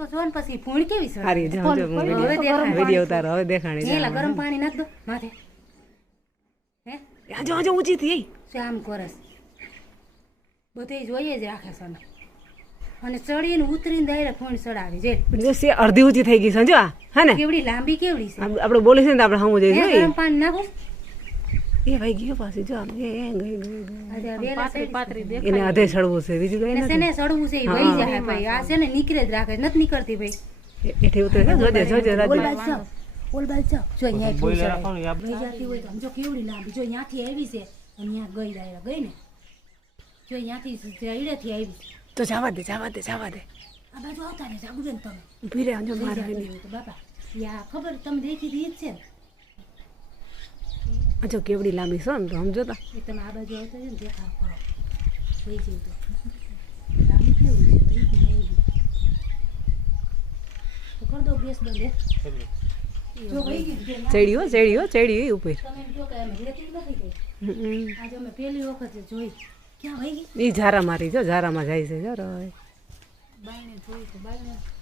તો જોન પછી ફૂણ કેવી સળે હારી જો જો વિડિયો ઉતારો હવે દેખાણી એલા ગરમ પાણી નાખ દો માથે હે આ જો જો ઊંચી થઈ શામ કરસ બધે જોઈએ જ રાખે છે અને ચડીને ઉતરીને ડાયરેક્ટ ફૂણ ચડાવી જે જો સે અડધી ઊંચી થઈ ગઈ સમજો હે ને કેવડી લાંબી કેવડી છે આપણે બોલી છે ને આપણે હમું જઈ જોઈ ગરમ પાણી નાખો એ ભાઈ ગયો પાછી જો એ ગઈ આજે વેલા પાતરી એને અધે સડવું છે બીજું કઈ છે ને સડવું છે ઈ વહી જાય ભાઈ આ છે ને નીકળે જ રાખે નથી નીકળતી ભાઈ એઠે ઉતરે જોજે રાજુ ઓલ બાજ જાવ જો અહીંયા ફૂલ ચડાય વહી જાતી હોય તો આમ જો કેવડી લાંબી જો અહીંયાથી આવી છે અને અહીંયા ગઈ ડાયરા ગઈ ને જો અહીંયાથી જઈડેથી આવી તો જવા દે આ બાજુ આવતા ને જાગુ ને તમે ઊભી રહે જો મારે તો બાપા યા ખબર તમે દેખી દી જ છે ને જો કેવડી લાંબી છે ને તો સમજો તા એ તમે આ બાજુ આવતા છે ને દેખાવ કરો વહી જઈ તો લાંબી કેવડી છે તો કર દો ગેસ બંધ જો વહી ગઈ ચડ્યો ઉપર તમે જો કે અમે રેતી નથી ગઈ આજે અમે પહેલી વખત જોઈ ક્યાં વહી ગઈ ઈ ઝારા મારી જો ઝારામાં જાય છે જરો બાઈને જોઈ તો બાઈને